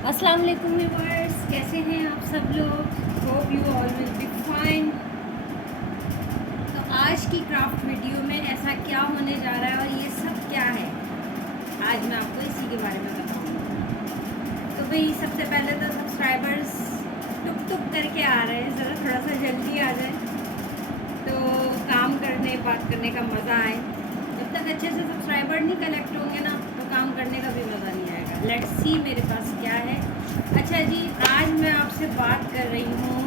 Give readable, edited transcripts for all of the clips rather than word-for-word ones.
अस्सलाम वालेकुम व्यूअर्स, कैसे हैं आप सब लोग। Hope you all will be fine. तो आज की क्राफ्ट वीडियो में ऐसा क्या होने जा रहा है और ये सब क्या है, आज मैं आपको इसी के बारे में बताऊंगी। तो भाई सबसे पहले तो सब्सक्राइबर्स टुक टुक करके आ रहे हैं, ज़रा थोड़ा सा जल्दी आ जाए तो काम करने बात करने का मज़ा आए। जब तक अच्छे से सब्सक्राइबर नहीं कलेक्ट होंगे ना तो काम करने का भी मज़ा नहीं आएगा। लेट्स सी मेरे पास क्या है। अच्छा जी, आज मैं आपसे बात कर रही हूँ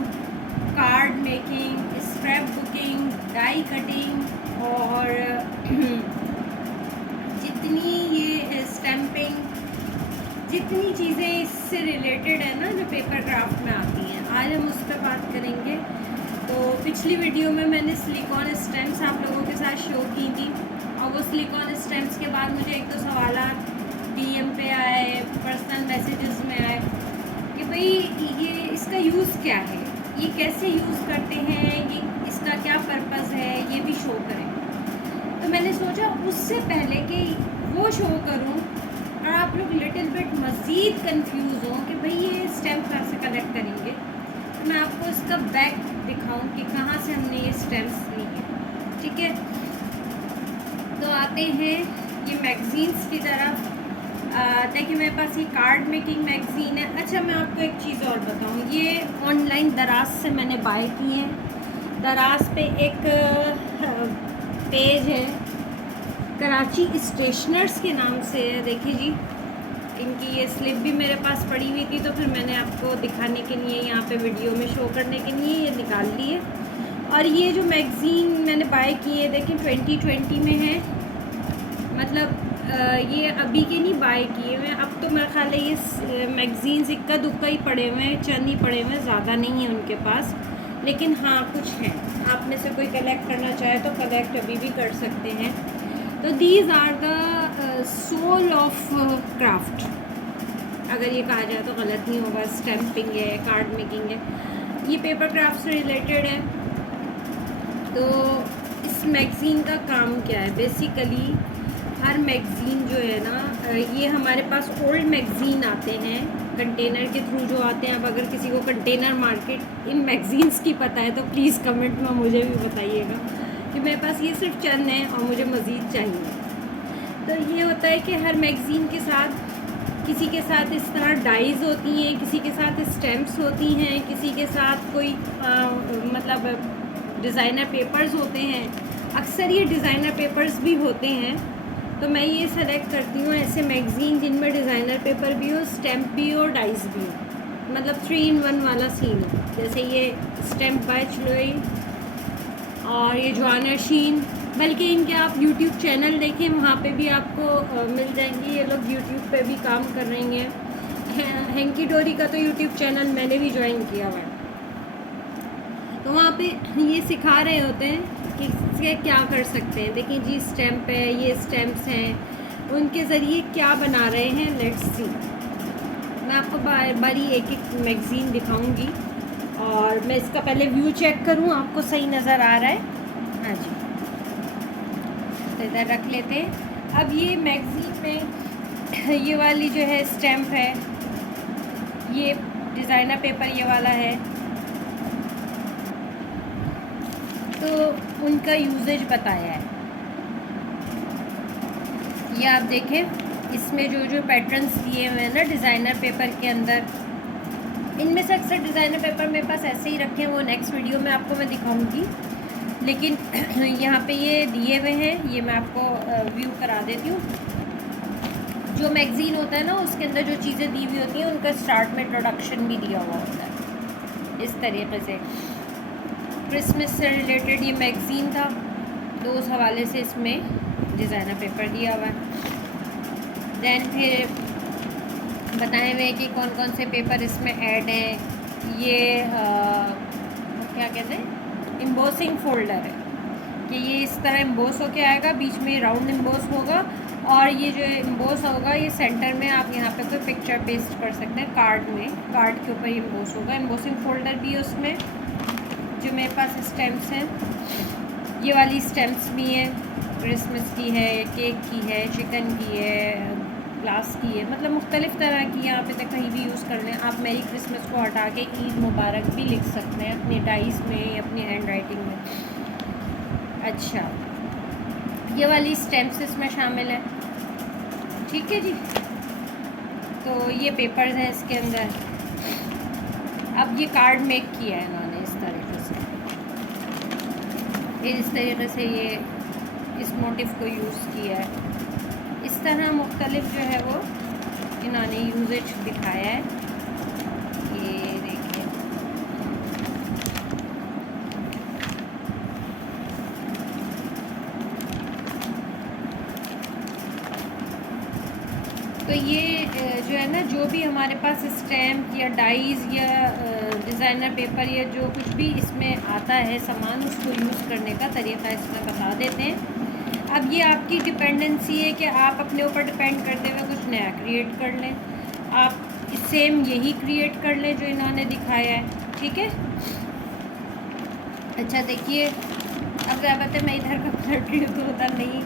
card making, scrapbooking, die cutting और जितनी ये स्टैम्पिंग, जितनी चीज़ें इससे रिलेटेड है ना जो पेपर क्राफ्ट में आती हैं, आज हम उस पर बात करेंगे। तो पिछली वीडियो में मैंने सिलिकॉन स्टैम्प्स आप लोगों के साथ शो की थी और वो सिलिकॉन स्टैम्प्स के बाद मुझे एक दो सवाल DM पे आए, पर्सनल मैसेजेस में आए कि भाई ये इसका यूज़ क्या है, ये कैसे यूज़ करते हैं, ये इसका क्या पर्पस है, ये भी शो करें। तो मैंने सोचा उससे पहले कि वो शो करूं और आप लोग लिटिल बिट मज़ीद कंफ्यूज हों कि भाई ये स्टैम्प कहाँ से कलेक्ट करेंगे, तो मैं आपको इसका बैक दिखाऊं कि कहाँ से हमने ये स्टैम्प्स ली हैं। ठीक है, तो आते हैं ये मैगज़ीन्स की तरफ। देखिए मेरे पास ये कार्ड मेकिंग मैगज़ीन है। अच्छा मैं आपको एक चीज़ और बताऊं, ये ऑनलाइन दराज से मैंने बाय की है। दराज पे एक पेज है, कराची स्टेशनर्स के नाम से है। देखिए जी, इनकी ये स्लिप भी मेरे पास पड़ी हुई थी तो फिर मैंने आपको दिखाने के लिए, यहाँ पे वीडियो में शो करने के लिए ये निकाल ली है। और ये जो मैगज़ीन मैंने बाय की है, देखिए 2020 में है, मतलब ये अभी के नहीं बाय किए हुए। अब तो मेरा ख्याल है ये मैगज़ीन्स इक्का दुक्का ही पड़े हुए हैं, चंद ही पड़े हुए हैं, ज़्यादा नहीं है उनके पास, लेकिन हाँ कुछ हैं। आप में से कोई कलेक्ट करना चाहे तो कलेक्ट अभी भी कर सकते हैं। तो these are the soul of craft, अगर ये कहा जाए तो गलत नहीं होगा। स्टैम्पिंग है, कार्ड मेकिंग है, ये पेपर क्राफ्ट से रिलेटेड है। तो इस मैगज़ीन का काम क्या है, बेसिकली हर मैगज़ीन जो है ना, ये हमारे पास ओल्ड मैगज़ीन आते हैं कंटेनर के थ्रू जो आते हैं। अब अगर किसी को कंटेनर मार्केट इन मैगज़ीन्स की पता है तो प्लीज़ कमेंट में मुझे भी बताइएगा कि मेरे पास ये सिर्फ चंद हैं और मुझे मज़ीद चाहिए। तो ये होता है कि हर मैगज़ीन के साथ, किसी के साथ इस तरह डाइज़ होती हैं, किसी के साथ स्टैम्प्स होती हैं, किसी के साथ कोई मतलब डिज़ाइनर पेपर्स होते हैं। अक्सर ये डिज़ाइनर पेपर्स भी होते हैं, तो मैं ये सेलेक्ट करती हूँ ऐसे मैगज़ीन जिनमें डिज़ाइनर पेपर भी हो, स्टैम्प भी हो, डाइस भी हो, मतलब 3 in 1 वाला सीन हो। जैसे ये स्टैम्प बाय चलोई और ये जॉनर शीन, बल्कि इनके आप यूट्यूब चैनल देखें, वहाँ पे भी आपको मिल जाएंगी। ये लोग यूट्यूब पे भी काम कर रही हैं। हैंकी डोरी का तो यूट्यूब चैनल मैंने भी ज्वाइन किया हुआ है, तो वहाँ पे ये सिखा रहे होते हैं कि इसके क्या कर सकते हैं। देखिए जी, स्टैम्प है, ये स्टैम्प्स हैं, उनके ज़रिए क्या बना रहे हैं, लेट्स सी। मैं आपको बारी एक एक मैगज़ीन दिखाऊंगी और मैं इसका पहले व्यू चेक करूँ, आपको सही नज़र आ रहा है। हाँ जी, तो इधर रख लेते हैं। अब ये मैगज़ीन में ये वाली जो है स्टैम्प है, ये डिज़ाइनर पेपर ये वाला है, तो उनका यूजेज बताया है। ये आप देखें, इसमें जो जो पैटर्न्स दिए हुए हैं ना डिज़ाइनर पेपर के अंदर, इनमें से अक्सर डिज़ाइनर पेपर मेरे पास ऐसे ही रखे हैं, वो नेक्स्ट वीडियो में आपको मैं दिखाऊंगी। लेकिन यहाँ पे ये दिए हुए हैं, ये मैं आपको व्यू करा देती हूँ। जो मैगज़ीन होता है ना, उसके अंदर जो चीज़ें दी हुई होती हैं उनका स्टार्ट में इंट्रोडक्शन भी दिया हुआ होता है इस तरीके से। क्रिसमस से रिलेटेड ये मैगज़ीन था, तो उस हवाले से इसमें डिज़ाइनर पेपर दिया हुआ है। दैन फिर बताए हुए हैं कि कौन कौन से पेपर इसमें ऐड हैं। ये क्या कहते हैं, एम्बोसिंग फोल्डर है कि ये इस तरह एम्बोस होके आएगा, बीच में राउंड एम्बोस होगा और ये जो एम्बोस होगा ये सेंटर में आप यहाँ पे कोई पिक्चर पेस्ट कर सकते हैं कार्ड में, कार्ड के ऊपर एम्बोस होगा। एम्बोसिंग फोल्डर भी है उसमें। जो मेरे पास स्टैम्प्स हैं, ये वाली स्टैम्प्स भी हैं, क्रिसमस की है, केक की है, चिकन की है, ग्लास की है, मतलब मुख्तलिफ़ तरह की है, आप इसे कहीं भी यूज़ कर लें। आप मेरी क्रिसमस को हटा के ईद मुबारक भी लिख सकते हैं अपनी डाइस में, अपनी हैंड राइटिंग में। अच्छा, ये वाली स्टैम्प्स इसमें शामिल है, ठीक है जी। तो ये पेपर्स हैं इसके अंदर। अब ये कार्ड मेक किया है इन्होंने इस तरीके से ये इस मोटिव को यूज़ किया है। इस तरह मुख्तलिफ जो है वो इन्होंने यूजेज दिखाया है। ये देखिए, तो ये जो है ना, जो भी हमारे पास स्टैम्प या डाइज़ या डिज़ाइनर पेपर या जो कुछ भी इसमें आता है सामान, उसको यूज़ करने का तरीक़ा इसमें बता देते हैं। अब ये आपकी डिपेंडेंसी है कि आप अपने ऊपर डिपेंड करते हुए कुछ नया क्रिएट कर लें। आप सेम यही क्रिएट कर लें जो इन्होंने दिखाया है, ठीक है। अच्छा देखिए, अब क्या बात है, मैं इधर का पलट रही हूँ तो उधर नहीं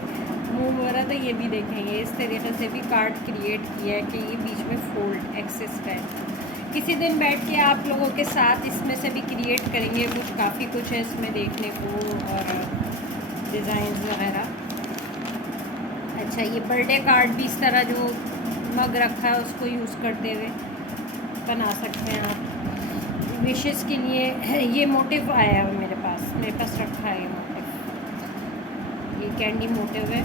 मूव हो रहा, तो ये भी देखेंगे इस तरीके से भी कार्ड क्रिएट किया है कि ये बीच में फोल्ड एक्सिस्ट है। किसी दिन बैठ के आप लोगों के साथ इसमें से भी क्रिएट करेंगे, काफ़ी कुछ है इसमें देखने को और डिज़ाइंस वगैरह। अच्छा, ये बर्थडे कार्ड भी इस तरह जो मग रखा है उसको यूज़ करते हुए बना सकते हैं आप। विशेस के लिए ये मोटिव आया है मेरे पास रखा है ये मोटिव, ये कैंडी मोटिव है।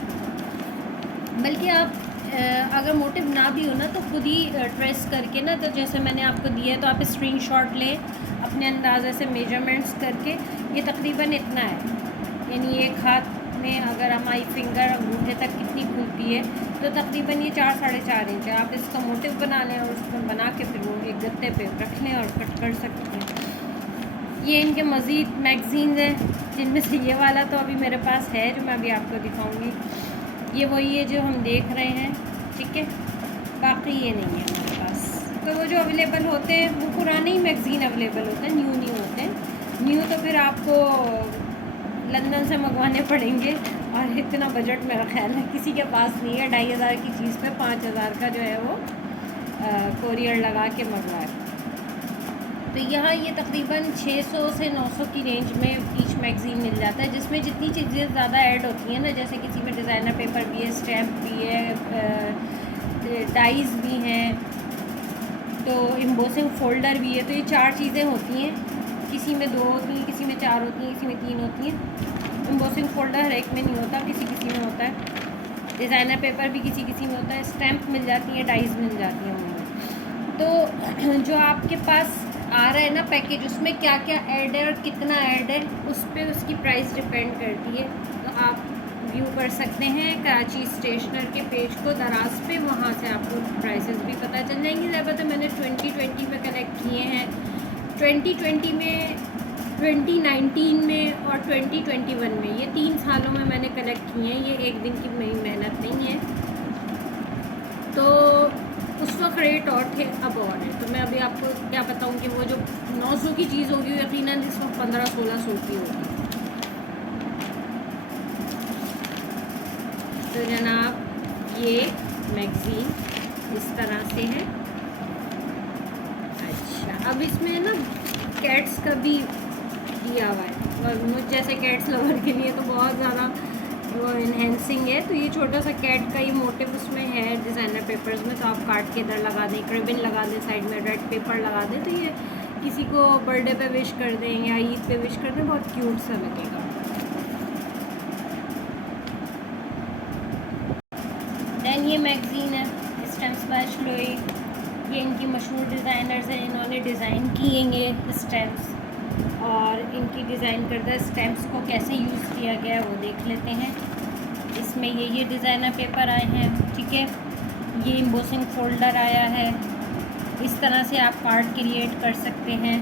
बल्कि आप अगर मोटिव ना भी हो ना तो खुद ही ट्रेस करके ना, तो जैसे मैंने आपको दिया है तो आप स्क्रीनशॉट लें अपने अंदाज़े से मेजरमेंट्स करके। ये तकरीबन इतना है, यानी एक हाथ में अगर हमारी फिंगर अंगूठे तक कितनी खुलती है तो तकरीबन ये 4 साढ़े 4 इंच है। आप इसका मोटिव बना लें और उसको बना के फिर वो एक गत्ते पे रख लें और कट कर सकते हैं। ये इनके मज़ीद मैगज़ीन्स हैं, जिनमें से ये वाला तो अभी मेरे पास है जो मैं अभी आपको दिखाऊंगी। ये वही है जो हम देख रहे हैं, ठीक है। बाकी ये नहीं है मेरे पास। तो वो जो अवेलेबल होते हैं वो पुराने ही मैगज़ीन अवेलेबल होते हैं, न्यू नहीं होते हैं। न्यू तो फिर आपको लंदन से मंगवाने पड़ेंगे और इतना बजट मेरा ख्याल है किसी के पास नहीं है। 2500 की चीज़ पे 5000 का जो है वो कोरियर लगा के मंगवाए। तो यहाँ ये तकरीबन 600 से 900 की रेंज में ईच मैगज़ीन मिल जाता है, जिसमें जितनी चीज़ें ज़्यादा ऐड होती हैं ना, जैसे किसी में डिज़ाइनर पेपर भी है, स्टैम्प भी है, डाइज़ भी हैं, तो एम्बोसिंग फ़ोल्डर भी है। तो ये 4 चीज़ें होती हैं, किसी में 2 होती हैं, किसी में 4 होती हैं, किसी में 3 होती हैं। एम्बोसिंग फ़ोल्डर हर एक में नहीं होता, किसी किसी में होता है। डिज़ाइनर पेपर भी किसी किसी में होता है, स्टैम्प मिल जाती हैं, डाइज़ मिल जाती हैं उनमें। तो जो आपके पास आ रहा है ना पैकेज, उसमें क्या क्या ऐड है और कितना ऐड है उस पर उसकी प्राइस डिपेंड करती है। तो आप व्यू कर सकते हैं कराची स्टेशनर के पेज को दराज पे, वहाँ से आपको प्राइसेस भी पता चल जाएंगी। ज़्यादातर मैंने 2020 में कलेक्ट किए हैं, 2020 में, 2019 में और 2021 में, ये 3 सालों में मैंने कलेक्ट किए हैं। ये एक दिन की मेरी मेहनत नहीं है। तो उस वक्त रेट और थे, अब और है। तो मैं अभी आपको क्या बताऊं कि वो जो 900 की चीज़ होगी यकीनन इस वक्त 1500-1600 की होगी। तो जनाब ये मैगज़ीन इस तरह से है। अच्छा, अब इसमें ना कैट्स का भी दिया हुआ है, और मुझ जैसे कैट्स लवर के लिए तो बहुत ज़्यादा वो इन्हेंसिंग है। तो ये छोटा सा कैट का ये मोटिव उसमें है डिज़ाइनर पेपर्स में। तो आप काट के इधर लगा दें, एक रिबन लगा दें, साइड में रेड पेपर लगा दें, तो ये किसी को बर्थडे पे विश कर दें या ईद पे विश कर दें, बहुत क्यूट सा लगेगा। दैन ये मैगज़ीन है स्टैम्प्स बाय श्लोई। ये इनकी मशहूर डिज़ाइनर्स हैं, इन्होंने डिज़ाइन किए स्टैम्प्स, और इनकी डिज़ाइन करदा स्टैम्प्स को कैसे यूज़ किया गया है वो देख लेते हैं। इसमें ये डिज़ाइनर पेपर आए हैं, ठीक है। ये एम्बोसिंग फ़ोल्डर आया है। इस तरह से आप कार्ड क्रिएट कर सकते हैं।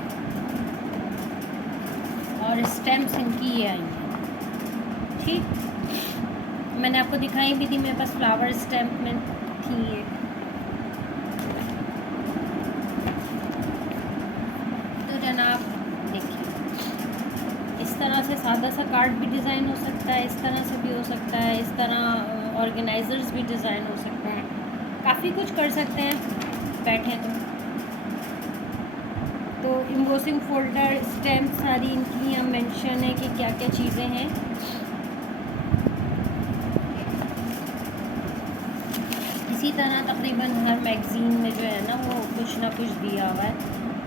और स्टैम्प्स इनकी ये आई हैं, ठीक। मैंने आपको दिखाई भी थी, मेरे पास फ्लावर स्टैम्प में थी ये। तो जनाब देखिए, इस तरह से सादा सा कार्ड भी डिज़ाइन हो सकता है, इस तरह से भी हो सकता है, इस तरह ऑर्गेनाइज़र्स भी डिज़ाइन हो सकते हैं। काफ़ी कुछ कर सकते हैं बैठे तो एम्बोसिंग फोल्डर, स्टैम्प, सारी इनकी यहाँ मेंशन है कि क्या क्या चीज़ें हैं। इसी तरह तकरीबन हर मैगज़ीन में जो है ना वो कुछ ना कुछ दिया हुआ है।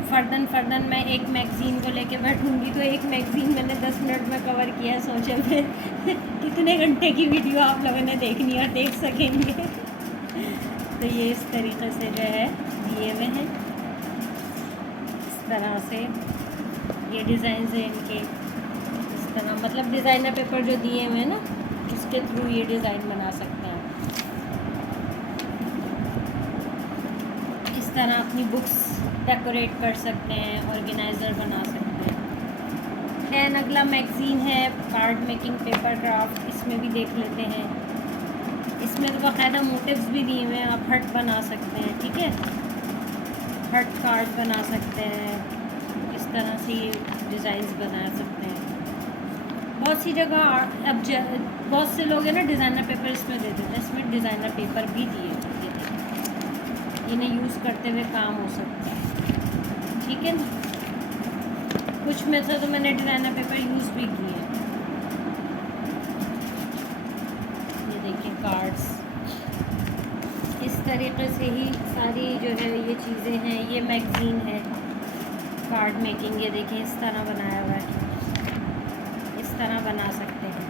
फ़र्दन मैं एक मैगज़ीन को लेके बैठूंगी तो एक मैगज़ीन मैंने 10 मिनट में कवर किया, सोचे फिर कितने घंटे की वीडियो आप लोगों ने देखनी और देख सकेंगे। तो ये इस तरीके से जो है दिए हुए हैं, इस तरह से ये डिज़ाइन है इनके, इस तरह मतलब डिज़ाइनर पेपर जो दिए हुए हैं ना उसके थ्रू ये डिज़ाइन बना सकते हैं। इस तरह अपनी बुक्स डेकोरेट कर सकते हैं, ऑर्गेनाइज़र बना सकते हैं। दैन अगला मैगज़ीन है कार्ड मेकिंग पेपर क्राफ्ट, इसमें भी देख लेते हैं। इसमें तो बाकायदा मोटिव्स भी दिए हुए हैं, आप हर्ट बना सकते हैं, ठीक है, हर्ट कार्ड बना सकते हैं, इस तरह से ये डिज़ाइंस बना सकते हैं। बहुत सी जगह अब बहुत से लोग हैं ना डिज़ाइनर पेपर इसमें दे देते हैं, इसमें डिज़ाइनर पेपर भी दिए हुए हैं, इन्हें यूज़ करते हुए काम हो सकता है, ठीक है ना। कुछ में से तो मैंने डिज़ाइनर पेपर यूज़ भी किए हैं। ये देखिए कार्ड्स, इस तरीके से ही सारी जो है ये चीज़ें हैं। ये मैगज़ीन है कार्ड मेकिंग, ये देखिए इस तरह बनाया हुआ है, इस तरह बना सकते हैं।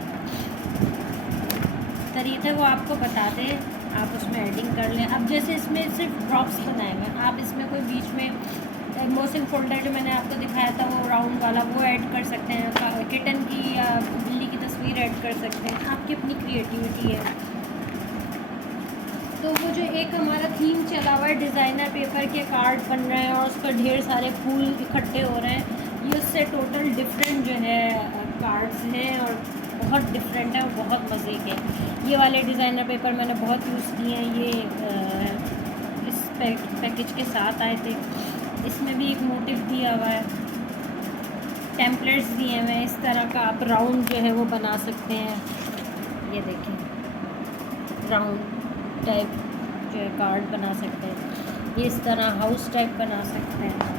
तरीक़े वो आपको बताते हैं, आप उसमें एडिंग कर लें। अब जैसे इसमें सिर्फ ड्रॉप्स बनाए हुए हैं, आप इसमें कोई बीच में एम्बोसिंग फोल्डर जो मैंने आपको दिखाया था वो राउंड वाला, वो ऐड कर सकते हैं, किटन की या बिल्ली की तस्वीर ऐड कर सकते हैं, आपकी अपनी क्रिएटिविटी है। तो वो जो एक हमारा थीम चला हुआ है डिज़ाइनर पेपर के कार्ड बन रहे हैं और उस पर ढेर सारे फूल इकट्ठे हो रहे हैं, ये उससे टोटल डिफरेंट जो है कार्ड्स हैं और बहुत डिफरेंट है और बहुत मज़े के। ये वाले डिज़ाइनर पेपर मैंने बहुत यूज़ किए हैं, ये इस पैकेज के साथ आए थे। इसमें भी एक मोटिव दिया हुआ है, टेम्पलेट्स दिए हुए हैं, इस तरह का आप राउंड जो है वो बना सकते हैं। ये देखें राउंड टाइप जो है कार्ड बना सकते हैं, ये इस तरह हाउस टाइप बना सकते हैं।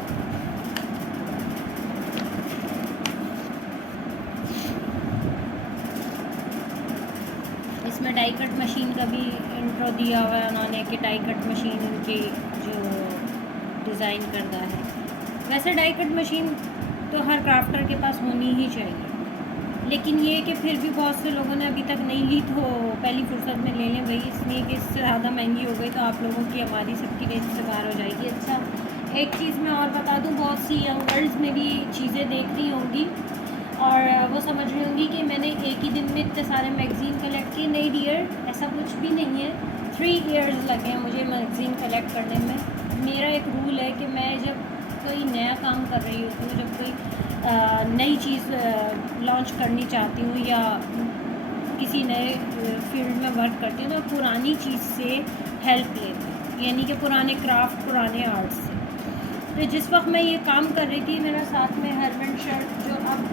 इसमें डाई कट मशीन का भी इंट्रो दिया हुआ है उन्होंने कि डाई कट मशीन उनकी जो डिज़ाइन करता है। वैसे डाई कट मशीन तो हर क्राफ्टर के पास होनी ही चाहिए, लेकिन ये कि फिर भी बहुत से लोगों ने अभी तक नहीं ली तो पहली फुर्सत में ले लें भाई, इसलिए कि इससे ज़्यादा महंगी हो गई तो आप लोगों की हमारी सबकी रेंज से बाहर हो जाएगी। अच्छा एक चीज़ मैं और बता दूं, बहुत सी यंग गर्ल्स मेरी चीज़ें देख रही होंगी और वो समझ रही होंगी कि मैंने एक ही दिन में इतने सारे मैगज़ीन कलेक्ट किए। नहीं डियर, ऐसा कुछ भी नहीं है। 3 इयर्स लगे हैं मुझे मैगज़ीन कलेक्ट करने में। मेरा एक रूल है कि मैं जब कोई नया काम कर रही होती हूँ, जब कोई नई चीज़ लॉन्च करनी चाहती हूँ या किसी नए फील्ड में वर्क करती हूँ तो पुरानी चीज़ से हेल्प लेती हूँ, यानी कि पुराने क्राफ्ट, पुराने आर्ट से। तो जिस वक्त मैं ये काम कर रही थी, मेरा साथ में हर्बन शर्ट, जो अब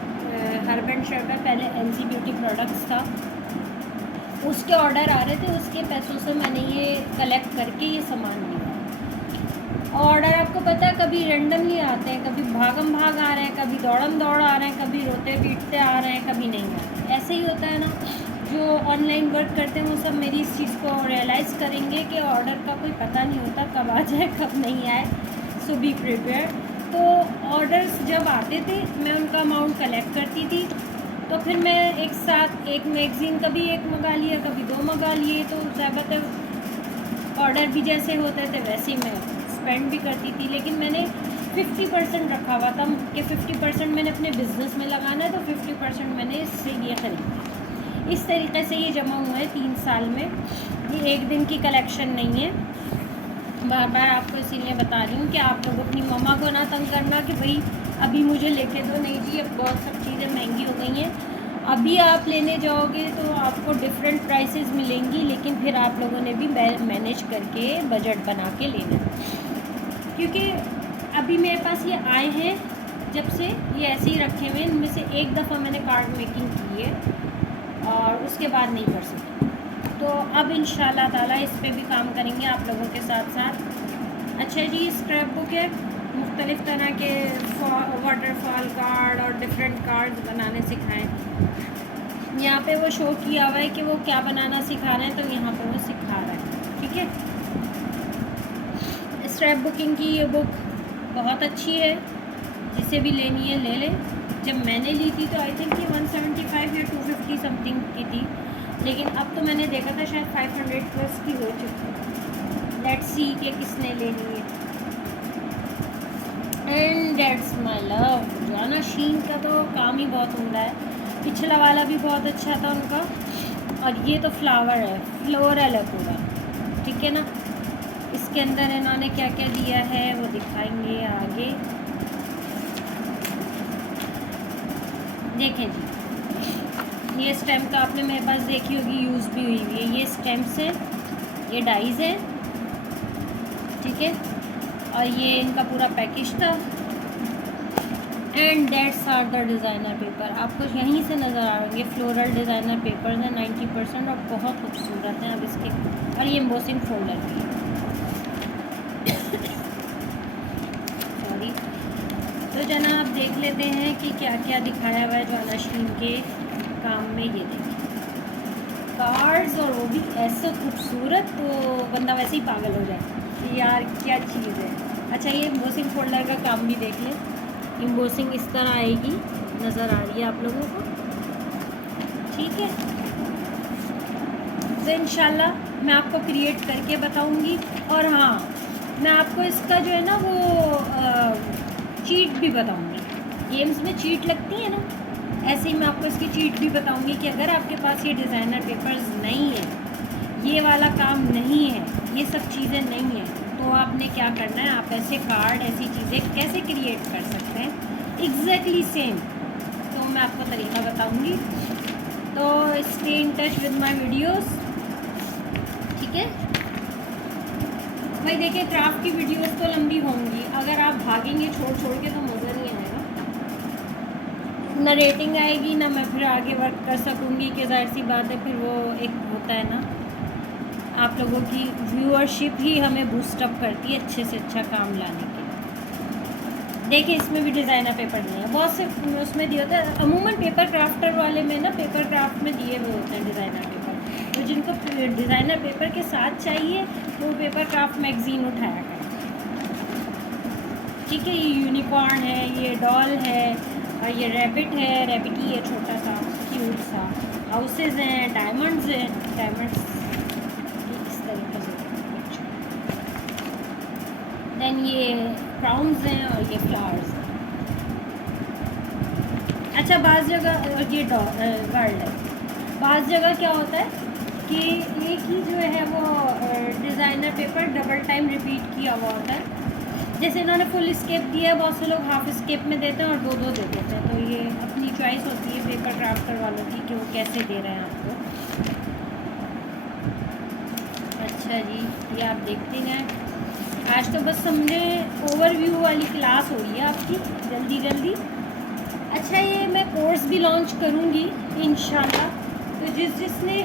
हर्बन शर्ट में पहले एलसी ब्यूटी प्रोडक्ट्स था, उसके ऑर्डर आ रहे थे, उसके पैसों से मैंने ये कलेक्ट करके ये सामान लिया। ऑर्डर आपको पता है कभी रेंडमली आते हैं, कभी भागम भाग आ रहे हैं, कभी दौड़म दौड़ आ रहे हैं, कभी रोते पीटते आ रहे हैं, कभी नहीं आ रहे हैं। ऐसे ही होता है ना, जो ऑनलाइन वर्क करते हैं वो सब मेरी इस चीज़ को रियलाइज़ करेंगे कि ऑर्डर का कोई पता नहीं होता कब आ जाए कब नहीं आए, सो बी प्रिपेयर। तो ऑर्डर्स जब आते थे मैं उनका अमाउंट कलेक्ट करती थी, तो फिर मैं एक साथ एक मैगज़ीन कभी एक मंगा लिया, कभी 2 मंगा लिए, तो ज़्यादातर ऑर्डर भी जैसे होते थे वैसे ही मैं स्पेंड भी करती थी। लेकिन मैंने 50% रखा हुआ था कि 50% मैंने अपने बिज़नेस में लगाना है, तो 50% मैंने इससे ये ख़रीदा। इस तरीके से ये जमा हुआ है 3 साल में। ये एक दिन की कलेक्शन नहीं है, बार बार आपको इसीलिए बता रही हूँ कि आप लोग अपनी मम्मा को ना तंग करना कि भाई अभी मुझे लेके दो, नहीं जी अब बहुत सब चीज़ें महंगी हो गई हैं। अभी आप लेने जाओगे तो आपको डिफरेंट प्राइसेस मिलेंगी, लेकिन फिर आप लोगों ने भी मैनेज करके बजट बना के लेना, क्योंकि अभी मेरे पास ये आए हैं जब से ये ऐसे ही रखे हुए हैं। इनमें से एक दफ़ा मैंने कार्ड मेकिंग की है और उसके बाद नहीं कर सकती, तो अब इंशाल्लाह ताला इस पे भी काम करेंगे आप लोगों के साथ साथ। अच्छा जी, स्क्रैप बुक है, मुख्तलिफ़ तरह के वाटरफॉल कार्ड और डिफरेंट कार्ड्स बनाने सिखाएं। यहाँ पे वो शो किया हुआ है कि वो क्या बनाना सिखा रहे हैं, तो यहाँ पे वो सिखा रहा है। ठीक है, स्क्रैप बुकिंग की ये बुक बहुत अच्छी है, जिसे भी लेनी है ले लें। जब मैंने ली थी तो आई थिंक ये 175 या 250 समथिंग की थी, लेकिन अब तो मैंने देखा था शायद 500 प्लस की हो चुकी है। लेट्स सी कि किसने लेनी है। And that's my love. Joanna Sheen का तो काम ही बहुत उम्दा है, पिछला वाला भी बहुत अच्छा था उनका, और ये तो फ्लावर है, फ्लोरल है पूरा। ठीक है ना, इसके अंदर इन्होंने क्या क्या दिया है वो दिखाएंगे आगे। देखें जी, ये स्टैम्प का आपने मेरे पास देखी होगी, यूज़ भी हुई है। ये स्टैम्प्स हैं, ये डाइज़ हैं। ठीक है, और ये इनका पूरा पैकेज था। And that's are the designer paper. आपको यहीं से नज़र आ रहे हैं, फ्लोरल डिज़ाइनर पेपर हैं 90% और बहुत खूबसूरत हैं। अब इसके और ये एम्बोसिंग फोल्डर भी है। सॉरी, तो जनाब देख लेते हैं कि क्या क्या दिखाया हुआ है जोआना शीन के काम में। ये देखिए कार्ड्स, और वो भी ऐसे खूबसूरत, तो बंदा वैसे ही पागल हो जाए कि यार क्या चीज़ है। अच्छा, ये एम्बोसिंग फोल्डर का काम भी देख लें। एम्बोसिंग इस तरह आएगी, नज़र आ रही है आप लोगों को। ठीक है, तो इंशाल्लाह मैं आपको क्रिएट करके बताऊंगी। और हाँ, मैं आपको इसका जो है ना वो चीट भी बताऊंगी। गेम्स में चीट लगती है ना, ऐसे ही मैं आपको इसकी चीट भी बताऊंगी कि अगर आपके पास ये डिज़ाइनर पेपर्स नहीं है, ये वाला काम नहीं है, ये सब चीज़ें नहीं हैं, तो आपने क्या करना है, आप ऐसे कार्ड, ऐसी चीज़ें कैसे क्रिएट कर सकते हैं एग्जैक्टली सेम, तो मैं आपको तरीका बताऊंगी। तो stay in touch with my videos. ठीक है भाई, देखिए क्राफ्ट की वीडियोस तो लंबी होंगी, अगर आप भागेंगे छोड़ छोड़ के तो मज़ा नहीं आएगा, ना रेटिंग आएगी, ना मैं फिर आगे वर्क कर सकूँगी। कि जाहिर सी बात है, फिर वो एक होता है ना, आप लोगों की व्यूअरशिप ही हमें बूस्टअप करती है अच्छे से अच्छा काम लाने के लिए। देखिए इसमें भी डिज़ाइनर पेपर नहीं है, बहुत से उसमें दिए होते हैं। अमूमन पेपर क्राफ्टर वाले में ना, पेपर क्राफ्ट में दिए हुए होते हैं डिज़ाइनर पेपर। तो जिनको डिज़ाइनर पेपर के साथ चाहिए वो पेपर क्राफ्ट मैगज़ीन उठाया करें। ठीक है, ये यूनिकॉर्न है, ये डॉल है, और ये रैबिट है, रैबिटी है छोटा सा क्यूट सा। हाउसेज हैं, डायमंड्स हैं, डायमंड्स इस तरीके से। दैन ये क्राउन्स हैं और ये फ्लावर्स हैं। अच्छा, बाज़ जगह ये वर्ल्ड है, बाज़ जगह क्या होता है कि एक ही जो है वो designer paper double time repeat किया हुआ होता है। जैसे इन्होंने फुल स्केप दिया है, बहुत से लोग हाफ स्केप में देते हैं और दो दो दे देते हैं। तो ये अपनी चॉइस होती है पेपर क्राफ्टर वालों की कि वो कैसे दे रहे हैं आपको। अच्छा जी, ये आप देखते हैं। आज तो बस समझे ओवरव्यू वाली क्लास हो रही है आपकी, जल्दी जल्दी। अच्छा, ये मैं कोर्स भी लॉन्च करूँगी इंशाल्लाह, तो जिसने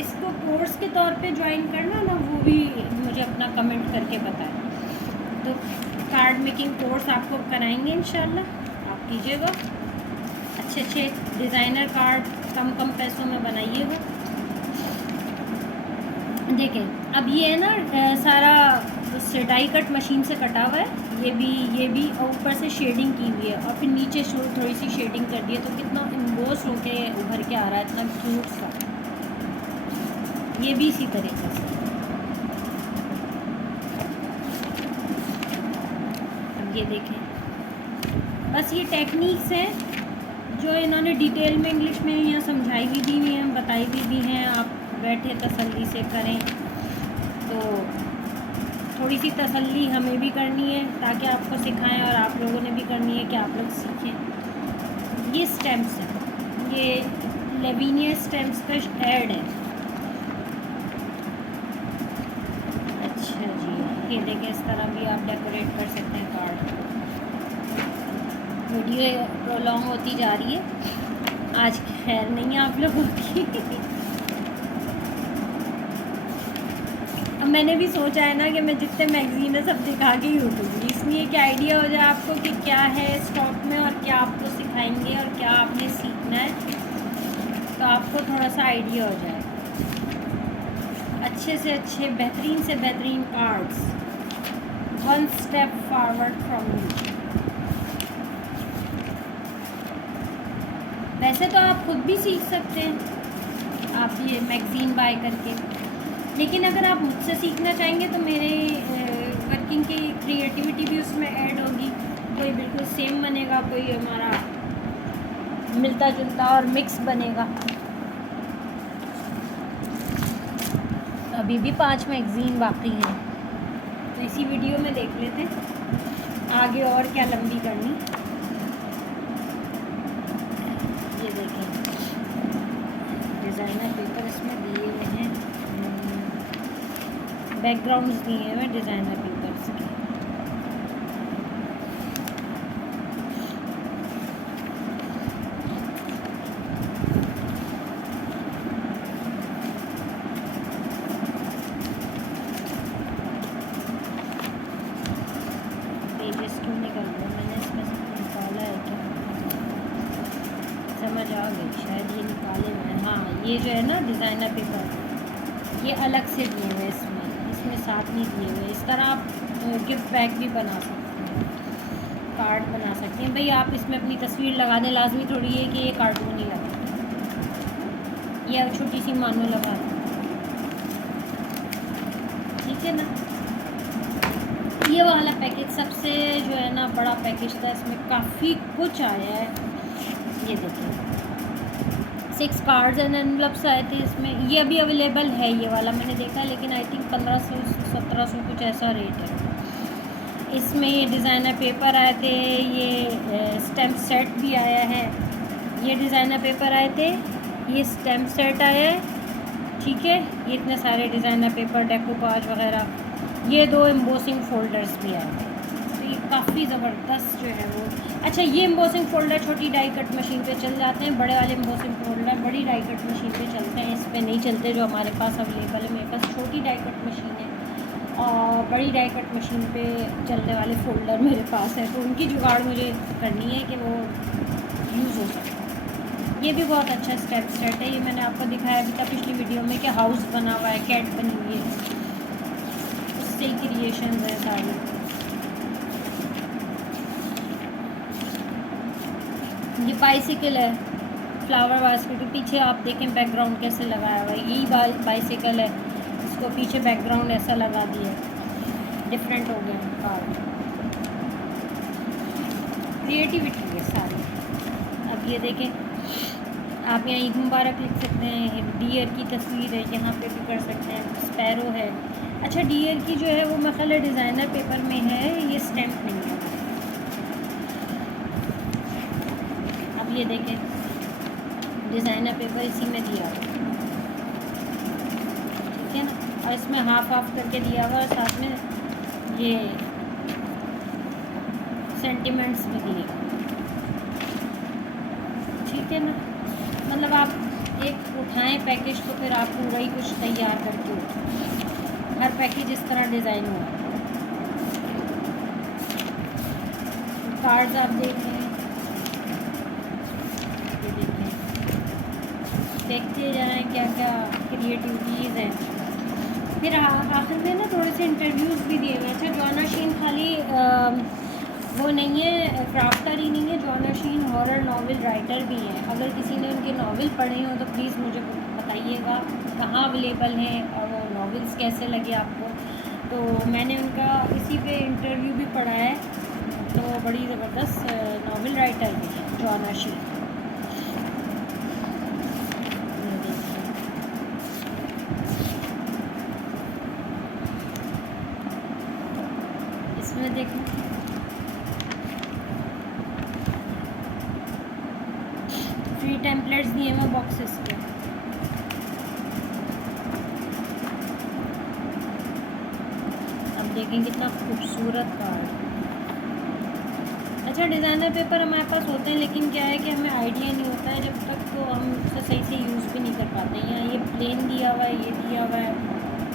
इसको कोर्स के तौर पे ज्वाइन करना ना, वो भी मुझे अपना कमेंट करके बताएं। तो कार्ड मेकिंग कोर्स आपको कराएंगे इंशाल्लाह, आप कीजिएगा। अच्छे अच्छे डिज़ाइनर कार्ड कम कम पैसों में बनाइएगा। देखें अब ये है ना सारा उससे डाई कट मशीन से कटा हुआ है। ये भी ऊपर से शेडिंग की हुई है और फिर नीचे थोड़ी सी शेडिंग कर दी है, तो कितना इम्बोस होके उभर के आ रहा है, इतना क्यूट सा। ये भी इसी तरीके से। अब ये देखें, बस ये टेक्निक्स हैं जो इन्होंने डिटेल में इंग्लिश में यहाँ समझाई भी दी हुई हैं, बताई भी हैं। आप बैठे तसल्ली से करें, तो थोड़ी सी तसल्ली हमें भी करनी है ताकि आपको सिखाएं, और आप लोगों ने भी करनी है कि आप लोग सीखें। ये स्टैम्प्स हैं, ये लेविनिया स्टैम्प्स का ऐड है। अच्छा जी, ये देखें, इस तरह भी आप डेकोरेट कर सकते हैं कार्ड। वीडियो प्रोलॉन्ग होती जा रही है, आज खैर नहीं है आप लोगों की। मैंने भी सोचा है ना कि मैं जितने मैगज़ीन है सब दिखा के ही उठूँगी, इसलिए कि आइडिया हो जाए आपको कि क्या है स्टॉक में और क्या आपको सिखाएंगे और क्या आपने सीखना है, तो आपको थोड़ा सा आइडिया हो जाए। अच्छे से अच्छे बेहतरीन से बेहतरीन cards, one step forward from you. वैसे तो आप खुद भी सीख सकते हैं, आप ये मैगज़ीन बाय करके, लेकिन अगर आप मुझसे सीखना चाहेंगे तो मेरे वर्किंग की क्रिएटिविटी भी उसमें ऐड होगी। कोई बिल्कुल सेम बनेगा, कोई हमारा मिलता जुलता और मिक्स बनेगा। अभी भी 5 मैगज़ीन बाकी हैं, तो इसी वीडियो में देख लेते हैं आगे और क्या लंबी करनी। ये देखें, डिज़ाइनर पेपर इसमें दिए हुए हैं, बैकग्राउंड्स दिए हुए हैं डिज़ाइनर पेपर्स के। पेजेस क्यों निकल रहे, मैंने इसमें से निकाला है क्या, समझ आ गई शायद ये निकाले मैं। हाँ, ये जो है ना डिज़ाइनर पेपर, ये अलग से दिए हुए इसमें साथ नहीं दिए हुए। इस तरह आप गिफ्ट बैग भी बना सकते हैं, कार्ड बना सकते हैं। भाई आप इसमें अपनी तस्वीर लगा दें, लाजमी थोड़ी है कि ये कार्टून ही लगा, या छोटी सी मानो लगा दें, ठीक है ना। ये वाला पैकेज सबसे जो है ना बड़ा पैकेज था, इसमें काफ़ी कुछ आया है। ये देखिए 6 कार्ड्स एंड एनवलप्स आए थे इसमें। ये अभी अवेलेबल है, ये वाला मैंने देखा, लेकिन आई थिंक 1500-1700 कुछ ऐसा रेट है। इसमें ये डिज़ाइनर पेपर आए थे, ये स्टैम्प सेट भी आया है। ये डिज़ाइनर पेपर आए थे, ये स्टैम्प सेट आया है, ठीक है। ये इतने सारे डिज़ाइनर पेपर, डेकोपाज वगैरह, ये 2 एम्बोसिंग फ़ोल्डर्स भी आए हैं। तो ये काफ़ी ज़बरदस्त जो है वो। अच्छा, ये एम्बोसिंग फ़ोल्डर छोटी डाई कट मशीन पे चल जाते हैं, बड़े वाले एम्बोसिंग फ़ोल्डर बड़ी डाई कट मशीन पे चलते हैं, इस पे नहीं चलते जो हमारे पास अवेलेबल है। मेरे पास छोटी डाई कट मशीन है और बड़ी डाई कट मशीन पे चलने वाले फ़ोल्डर मेरे पास है, तो उनकी जुगाड़ मुझे करनी है कि वो यूज़ हो सके। ये भी बहुत अच्छा स्टेप सेट है, ये मैंने आपको दिखाया अभी तक पिछली वीडियो में कि हाउस बना हुआ है, कैट बनी हुई है, उससे ही क्रिएशन है सारी। ये बाइसिकल है, फ्लावर बास्केट के पीछे आप देखें बैकग्राउंड कैसे लगाया हुआ है। यही बाइसिकल है, इसको पीछे बैकग्राउंड ऐसा लगा दिया, डिफरेंट हो गया कार्ड। क्रिएटिविटी है सारी। अब ये देखें, आप यहाँ ईद मुबारक लिख सकते हैं, डियर की तस्वीर है यहाँ पे भी कर सकते हैं, स्पैरो है। अच्छा, डियर की जो है वो मसाला डिज़ाइनर पेपर में है, ये स्टैम्प नहीं है। अब ये देखें, डिज़ाइनर पेपर इसी में दिया हुआ, ठीक है ना, और इसमें हाफ हाफ करके दिया हुआ, साथ में ये सेंटिमेंट्स भी दिए, ठीक है ना। मतलब आप एक उठाएं पैकेज तो फिर आप पूरा ही कुछ तैयार करके उठाएं। हर पैकेज इस तरह डिज़ाइन हुआ है। कार्ड्स आप देखें, ये देखें, देखते जाएं क्या क्या क्रिएटिविटीज़ हैं। फिर आखिर में ना थोड़े से इंटरव्यूज़ भी दिए हुए। अच्छा, जॉना शीन खाली वो नहीं है, क्राफ्टर ही नहीं है, जॉना शीन हॉरर नावल राइटर भी हैं। अगर किसी ने उनके नावल पढ़े हो तो प्लीज़ मुझे बताइएगा कहाँ अवेलेबल हैं और वो नावल्स कैसे लगे आपको। तो मैंने उनका इसी पे इंटरव्यू भी पढ़ा है, तो बड़ी ज़बरदस्त नावल राइटर भी है जॉना शीन। इसमें देखो फ्री टेम्पलेट्स दिए हुए बॉक्सेस के। अब देखें कितना खूबसूरत कार्ड। अच्छा, डिज़ाइनर पेपर हमारे पास होते हैं, लेकिन क्या है कि हमें आइडिया नहीं होता है जब तक, तो हम उससे सही से यूज़ भी नहीं कर पाते हैं। यहाँ ये प्लेन दिया हुआ है, ये दिया हुआ है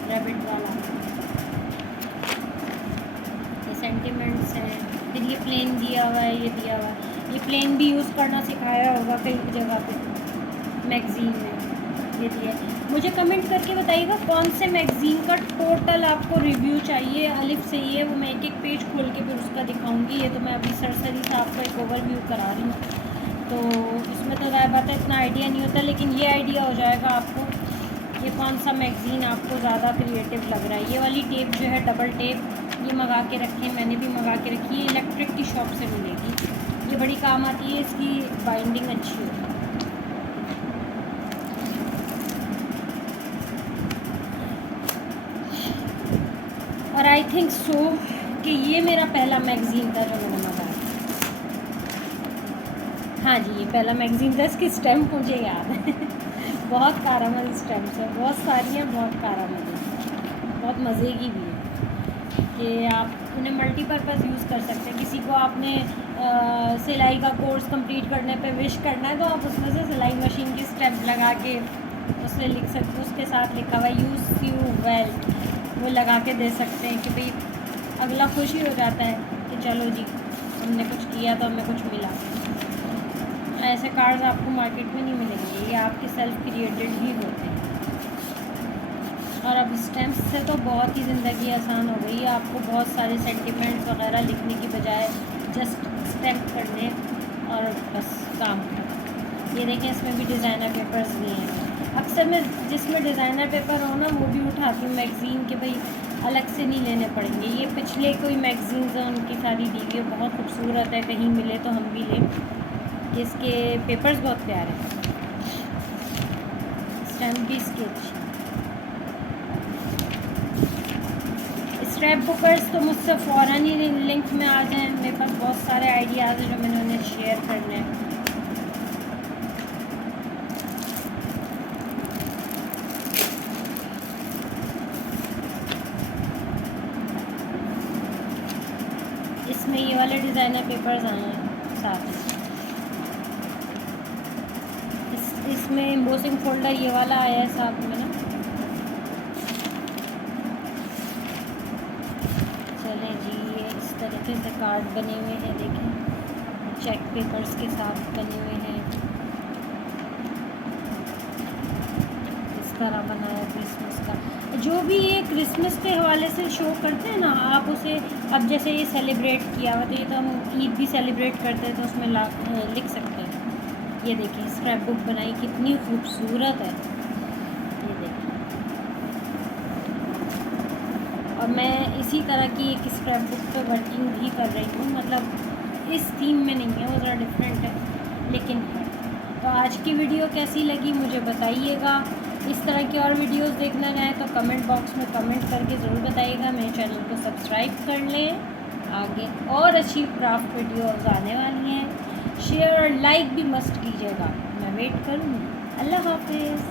रैबिट वाला, सेंटिमेंट्स हैं। फिर ये प्लेन दिया हुआ है, ये दिया हुआ है। ये प्लेन भी यूज़ करना सिखाया होगा कई जगह पे मैगज़ीन में, ये दिया है। मुझे कमेंट करके बताइएगा कौन से मैगज़ीन का टोटल आपको रिव्यू चाहिए, अलिफ से ये वो मैं एक एक पेज खोल के फिर उसका दिखाऊंगी। ये तो मैं अभी सरसरी से आपको एक ओवरव्यू करा रही हूँ, तो इसमें तो ज़्यादा बात है इतना आइडिया नहीं होता, लेकिन ये आइडिया हो जाएगा आपको ये कौन सा मैगज़ीन आपको ज़्यादा क्रिएटिव लग रहा है। ये वाली टेप जो है डबल टेप, ये मंगा के रखें, मैंने भी मंगा के रखी है, इलेक्ट्रिक की शॉप से मिलेगी। ये बड़ी काम आती है, इसकी बाइंडिंग अच्छी होती है। और आई थिंक सो कि ये मेरा पहला मैगज़ीन था जो मैंने मंगाया। हाँ जी, ये पहला मैगज़ीन था। इसकी स्टैम्प मुझे याद है बहुत कारामद स्टैम्प्स है, बहुत सारी हैं, बहुत कारामद है, बहुत मज़े की भी है कि आप उन्हें मल्टीपर्पज़ यूज़ कर सकते हैं। किसी को आपने सिलाई का कोर्स कंप्लीट करने पे विश करना है तो आप उसमें से सिलाई मशीन की स्टैम्प लगा के उसमें लिख सकते, उसके साथ लिखा हुआ यूज़ यू वेल, वो लगा के दे सकते हैं कि भाई अगला खुश ही हो जाता है कि चलो जी हमने कुछ किया तो हमें कुछ मिला। ऐसे कार्ड्स आपको मार्केट में नहीं मिलेंगे, ये आपके सेल्फ क्रिएटेड ही होते हैं। और अब स्टैम्प्स से तो बहुत ही ज़िंदगी आसान हो गई है, आपको बहुत सारे सेंटिमेंट्स वगैरह लिखने की बजाय जस्ट स्टैम्प करने और बस काम कर। ये देखें इसमें भी डिज़ाइनर पेपर्स भी हैं। अक्सर मैं जिसमें डिज़ाइनर पेपर हो ना वो भी उठाती हूँ मैगज़ीन के, भाई अलग से नहीं लेने पड़ेंगे। ये पिछले कोई मैगज़ीन्स हैं उनकी सारी दी हुई है, बहुत खूबसूरत है, कहीं मिले तो हम भी लें। इसके पेपर्स बहुत प्यारे हैं, स्टैम्प भी इसकी अच्छी। स्क्रैप बुकर्स तो मुझसे फ़ौरन ही लिंक में आ जाएं, मेरे पास बहुत सारे आइडियाज़ हैं जो मैंने उन्हें शेयर करने हैं। इसमें ये वाले डिज़ाइनर पेपर्स आए हैं साथ में। इसमें एम्बोसिंग फोल्डर ये वाला आया है साथ में ना। चले जी, ये इस तरीके से कार्ड बने हुए हैं, देखें चेक पेपर्स के साथ बने हुए हैं। इस तरह बनाया क्रिसमस का, जो भी ये क्रिसमस के हवाले से शो करते हैं ना आप उसे, अब जैसे ये सेलिब्रेट किया हुआ तो ये तो हम ईद भी सेलिब्रेट करते हैं तो उसमें लिख सकते हैं। ये देखिए स्क्रैप बुक बनाई कितनी खूबसूरत है, ये देखिए। और मैं इसी तरह की एक स्क्रैप बुक पे वर्किंग भी कर रही हूँ, मतलब इस थीम में नहीं है, वो ज़रा डिफरेंट है लेकिन है। तो आज की वीडियो कैसी लगी मुझे बताइएगा। इस तरह की और वीडियोस देखना चाहें तो कमेंट बॉक्स में कमेंट करके ज़रूर बताइएगा। मेरे चैनल को सब्सक्राइब कर लें, आगे और अच्छी क्राफ्ट वीडियोस आने वाली हैं। शेयर और लाइक भी मस्ट कीजिएगा, मैं वेट करूँगी। अल्लाह हाफिज़।